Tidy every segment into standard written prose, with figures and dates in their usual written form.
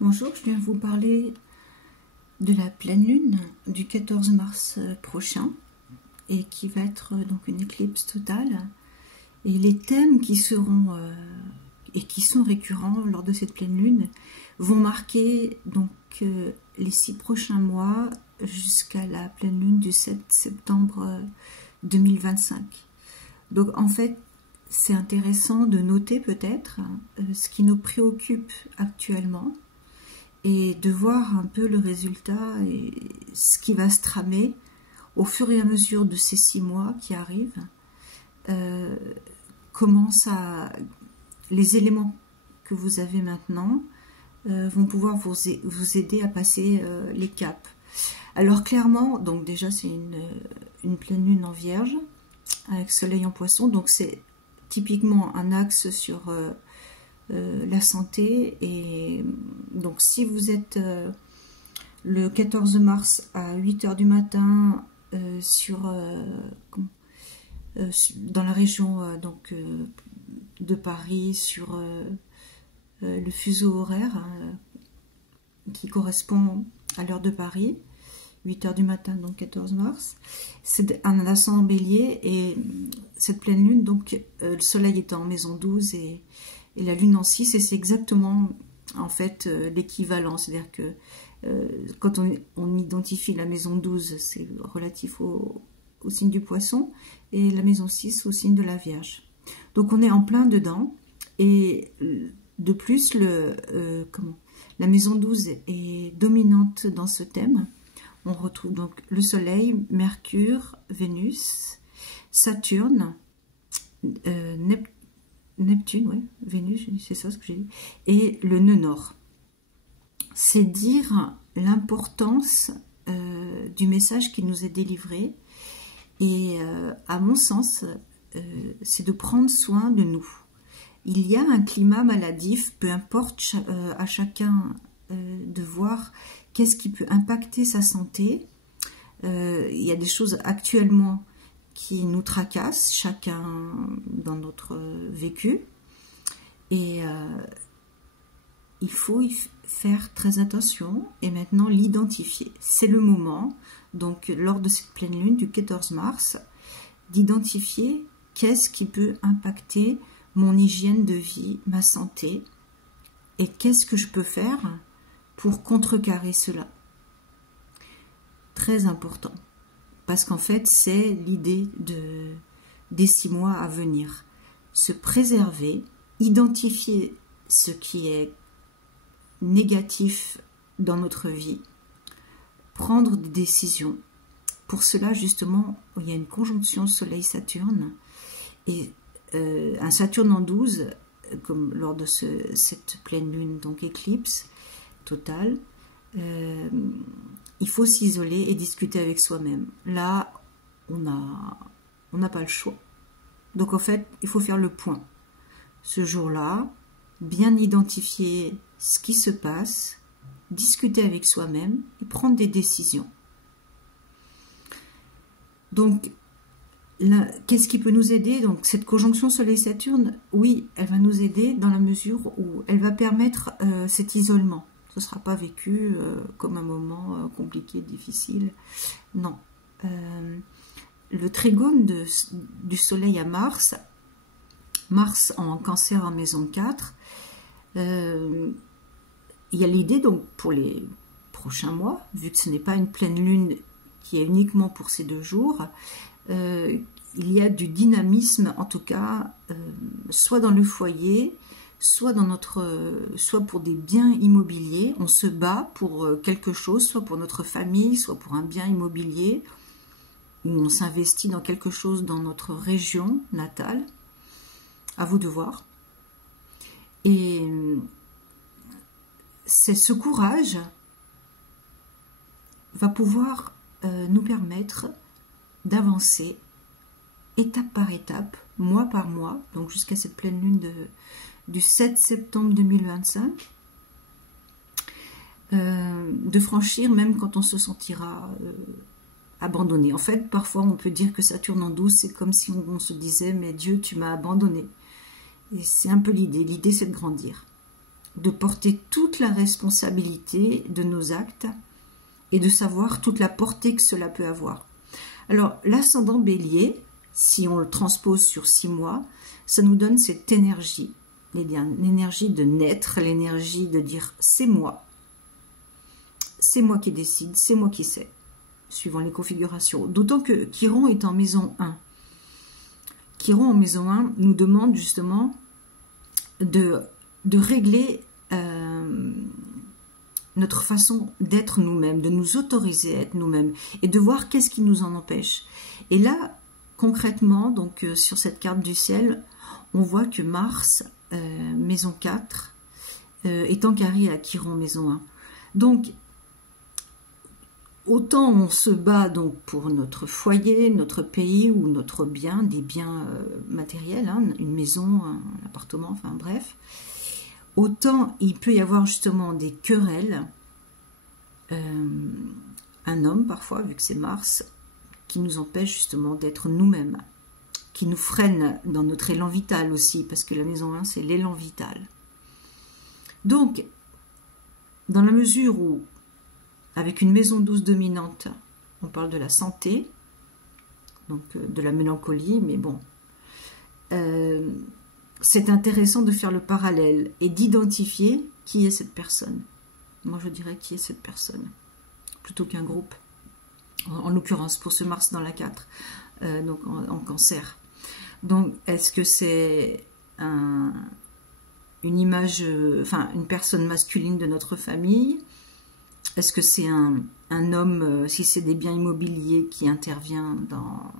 Bonjour, je viens vous parler de la pleine lune du 14 mars prochain et qui va être donc une éclipse totale. Et les thèmes qui seront et qui sont récurrents lors de cette pleine lune vont marquer donc les 6 prochains mois jusqu'à la pleine lune du 7 septembre 2025. Donc en fait, c'est intéressant de noter peut-être ce qui nous préoccupe actuellement et de voir un peu le résultat et ce qui va se tramer au fur et à mesure de ces 6 mois qui arrivent. Comment ça, les éléments que vous avez maintenant vont pouvoir vous aider à passer les caps. Alors clairement, donc déjà c'est une pleine lune en Vierge avec Soleil en Poisson, donc c'est typiquement un axe sur la santé. Et donc si vous êtes le 14 mars à 8 h du matin dans la région de Paris, sur le fuseau horaire qui correspond à l'heure de Paris, 8 h du matin, donc 14 mars, c'est un ascendant Bélier. Et cette pleine lune, donc le soleil est en maison 12 et la lune en 6, et c'est exactement en fait l'équivalent, c'est-à-dire que quand on identifie la maison 12, c'est relatif au signe du Poisson, et la maison 6 au signe de la Vierge. Donc on est en plein dedans, et de plus la maison 12 est dominante dans ce thème. On retrouve donc le Soleil, Mercure, Vénus, Saturne, Neptune, ouais, Vénus, c'est ça ce que j'ai dit, et le nœud nord. C'est dire l'importance du message qui nous est délivré, et à mon sens, c'est de prendre soin de nous. Il y a un climat maladif, peu importe à chacun de voir qu'est-ce qui peut impacter sa santé. Il y a des choses actuellement qui nous tracassent, chacun dans notre vécu. Et il faut y faire très attention et maintenant l'identifier. C'est le moment, donc lors de cette pleine lune du 14 mars, d'identifier qu'est-ce qui peut impacter mon hygiène de vie, ma santé, et qu'est-ce que je peux faire pour contrecarrer cela. Très important, parce qu'en fait c'est l'idée des 6 mois à venir. Se préserver, identifier ce qui est négatif dans notre vie, prendre des décisions. Pour cela justement, il y a une conjonction Soleil-Saturne, et un Saturne en 12, comme lors de cette pleine lune, donc éclipse totale. Il faut s'isoler et discuter avec soi-même. Là, on n'a pas le choix. Donc en fait, il faut faire le point. Ce jour-là, bien identifier ce qui se passe, discuter avec soi-même et prendre des décisions. Donc, qu'est-ce qui peut nous aider? Donc cette conjonction Soleil-Saturne, oui, elle va nous aider dans la mesure où elle va permettre cet isolement. Ce ne sera pas vécu comme un moment compliqué, difficile. Non. Le trigone du Soleil à Mars, Mars en Cancer en maison 4, il y a l'idée donc pour les prochains mois, vu que ce n'est pas une pleine lune qui est uniquement pour ces 2 jours, il y a du dynamisme, en tout cas, soit dans le foyer, soit pour des biens immobiliers. On se bat pour quelque chose, soit pour notre famille, soit pour un bien immobilier, ou on s'investit dans quelque chose dans notre région natale. À vous de voir. Et ce courage va pouvoir nous permettre d'avancer étape par étape, mois par mois, donc jusqu'à cette pleine lune du 7 septembre 2025, de franchir même quand on se sentira abandonné. En fait, parfois on peut dire que Saturne en 12, c'est comme si on se disait « mais Dieu, tu m'as abandonné ». Et c'est un peu l'idée. L'idée, c'est de grandir. de porter toute la responsabilité de nos actes et de savoir toute la portée que cela peut avoir. Alors, l'ascendant Bélier, si on le transpose sur 6 mois, ça nous donne cette énergie, l'énergie de naître, l'énergie de dire c'est moi qui décide, c'est moi qui sais, suivant les configurations. D'autant que Chiron est en maison 1. Chiron en maison 1 nous demande justement de régler notre façon d'être nous-mêmes, de nous autoriser à être nous-mêmes et de voir qu'est-ce qui nous en empêche. Et là, concrètement, donc sur cette carte du ciel, on voit que Mars, maison 4, est en carré à Chiron, maison 1. Donc, autant on se bat donc pour notre foyer, notre pays ou notre bien, des biens matériels, hein, une maison, un appartement, enfin bref, autant il peut y avoir justement des querelles, un homme parfois, vu que c'est Mars, qui nous empêche justement d'être nous-mêmes, qui nous freine dans notre élan vital aussi, parce que la maison 1 c'est l'élan vital. Donc, dans la mesure où, avec une maison 12 dominante, on parle de la santé, donc de la mélancolie, mais bon, c'est intéressant de faire le parallèle et d'identifier qui est cette personne. Moi, je dirais qui est cette personne, plutôt qu'un groupe, en l'occurrence pour ce Mars dans la 4, donc en cancer. Donc, est-ce que c'est une image, enfin, une personne masculine de notre famille? Est-ce que c'est un homme, si c'est des biens immobiliers, qui intervient dans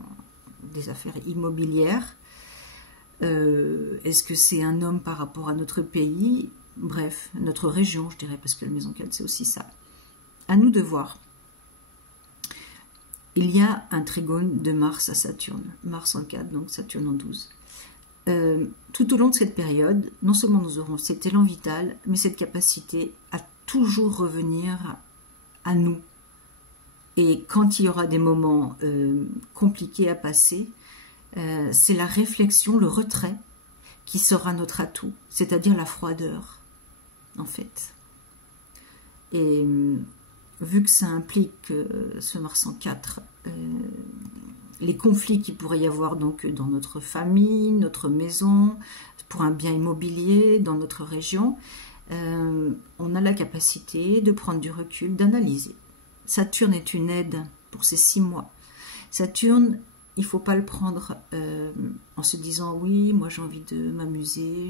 des affaires immobilières? Est-ce que c'est un homme par rapport à notre pays? Bref, notre région, je dirais, parce que la maison 4, c'est aussi ça. À nous de voir. Il y a un trigone de Mars à Saturne. Mars en 4, donc Saturne en 12. Tout au long de cette période, non seulement nous aurons cet élan vital, mais cette capacité à toujours revenir à nous. Et quand il y aura des moments compliqués à passer, c'est la réflexion, le retrait qui sera notre atout, c'est-à-dire la froideur, en fait. Et vu que ça implique ce Mars en 4, les conflits qu'il pourrait y avoir donc dans notre famille, notre maison, pour un bien immobilier, dans notre région, on a la capacité de prendre du recul, d'analyser. Saturne est une aide pour ces 6 mois. Saturne, il ne faut pas le prendre en se disant oui, moi j'ai envie de m'amuser,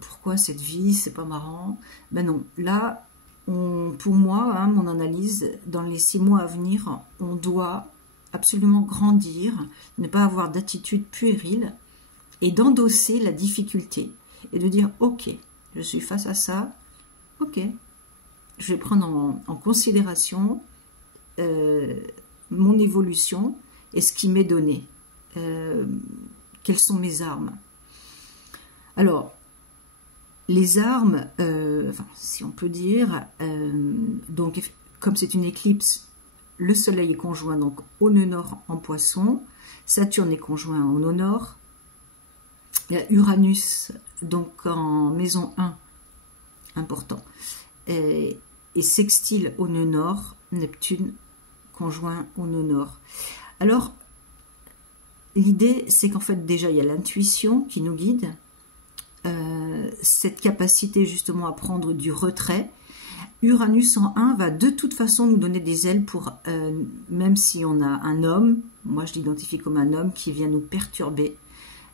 pourquoi cette vie, c'est pas marrant. Ben non, là, pour moi, hein, mon analyse, dans les 6 mois à venir, on doit absolument grandir, ne pas avoir d'attitude puérile et d'endosser la difficulté et de dire ok, je suis face à ça, ok, je vais prendre en considération mon évolution et ce qui m'est donné. Quelles sont mes armes? Alors, les armes, enfin, si on peut dire, donc comme c'est une éclipse, le Soleil est conjoint donc au nœud nord en Poisson, Saturne est conjoint au nœud nord, il y a Uranus donc en maison 1, important, et sextile au nœud nord, Neptune conjoint au nœud nord. Alors, l'idée, c'est qu'en fait, déjà, il y a l'intuition qui nous guide, cette capacité justement à prendre du retrait. Uranus en 1 va de toute façon nous donner des ailes pour, même si on a un homme, moi je l'identifie comme un homme qui vient nous perturber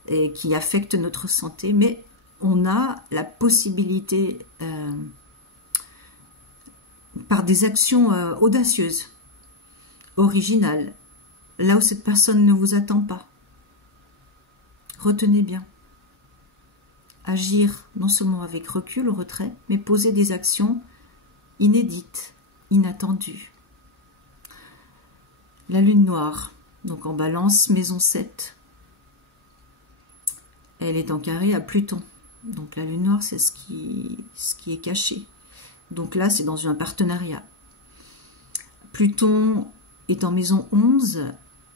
et qui affecte notre santé, mais on a la possibilité, par des actions audacieuses, originales, là où cette personne ne vous attend pas. Retenez bien. Agir non seulement avec recul, retrait, mais poser des actions inédites, inattendues. La lune noire, donc en balance, maison 7. Elle est en carré à Pluton. Donc la lune noire, c'est ce qui est caché. Donc là, c'est dans un partenariat. Pluton est en maison 11.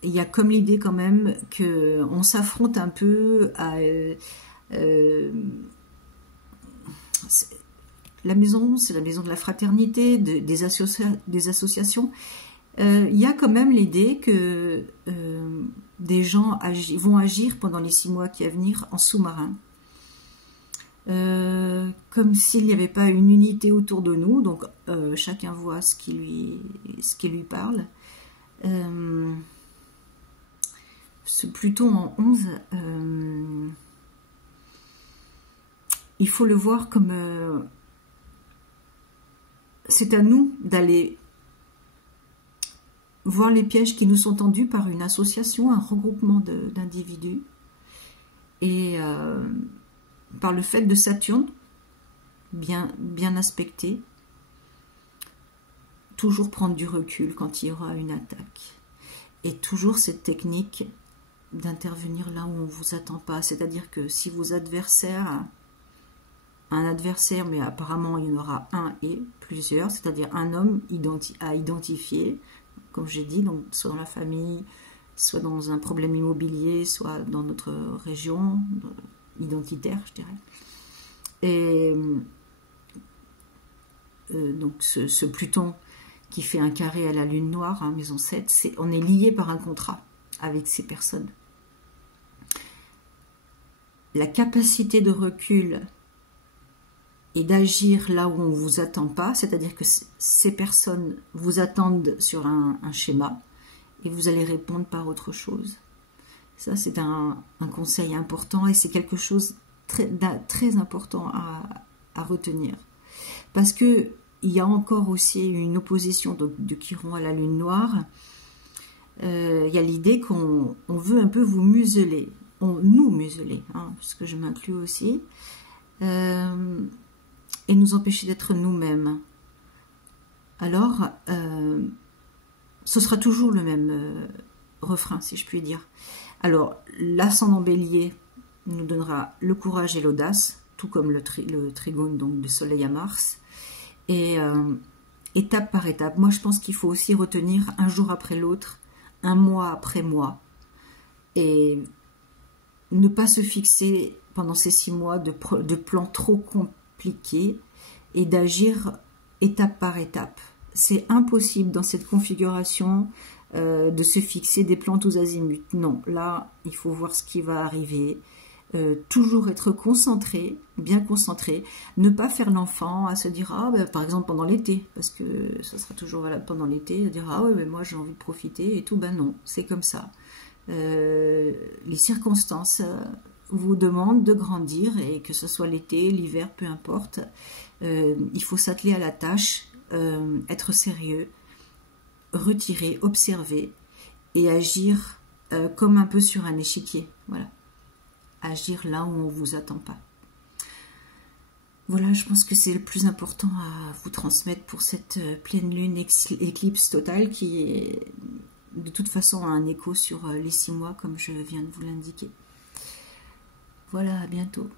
Il y a comme l'idée quand même qu'on s'affronte un peu à la maison, c'est la maison de la fraternité, des associations. Il y a quand même l'idée que des gens vont agir pendant les 6 mois qui à venir en sous-marin. Comme s'il n'y avait pas une unité autour de nous, donc chacun voit ce qui lui parle. Ce Pluton en 11, il faut le voir comme c'est à nous d'aller voir les pièges qui nous sont tendus par une association, un regroupement d'individus, et par le fait de Saturne, bien aspecté, toujours prendre du recul quand il y aura une attaque. Et toujours cette technique d'intervenir là où on ne vous attend pas. C'est-à-dire que si vos adversaires, un adversaire, mais apparemment il y en aura un et plusieurs, c'est-à-dire un homme à identifier, comme j'ai dit, donc soit dans la famille, soit dans un problème immobilier, soit dans notre région identitaire, je dirais. Et donc ce Pluton qui fait un carré à la lune noire, hein, maison 7, on est lié par un contrat avec ces personnes. La capacité de recul et d'agir là où on ne vous attend pas, c'est-à-dire que ces personnes vous attendent sur un schéma et vous allez répondre par autre chose. Ça, c'est un conseil important et c'est quelque chose très important à retenir. Parce que il y a encore aussi une opposition de Chiron à la lune noire. Il y a l'idée qu'on veut un peu vous museler, nous museler, hein, parce que je m'inclus aussi, et nous empêcher d'être nous-mêmes. Alors, ce sera toujours le même refrain, si je puis dire. Alors, l'ascendant Bélier nous donnera le courage et l'audace, tout comme le trigone donc, du Soleil à Mars. Et étape par étape, moi je pense qu'il faut aussi retenir un jour après l'autre, un mois après mois, et ne pas se fixer pendant ces 6 mois de plans trop compliqués et d'agir étape par étape. C'est impossible dans cette configuration de se fixer des plans tous azimuts. Non, là, il faut voir ce qui va arriver. Toujours être concentré, bien concentré, ne pas faire l'enfant à se dire, ah ben, par exemple pendant l'été, parce que ça sera toujours valable pendant l'été, à dire, ah ouais, mais moi j'ai envie de profiter et tout, ben non, c'est comme ça. Les circonstances vous demandent de grandir, et que ce soit l'été, l'hiver, peu importe, il faut s'atteler à la tâche, être sérieux, retirer, observer, et agir comme un peu sur un échiquier, voilà. Agir là où on ne vous attend pas. Voilà, je pense que c'est le plus important à vous transmettre pour cette pleine lune éclipse totale qui est de toute façon un écho sur les 6 mois comme je viens de vous l'indiquer. Voilà, à bientôt.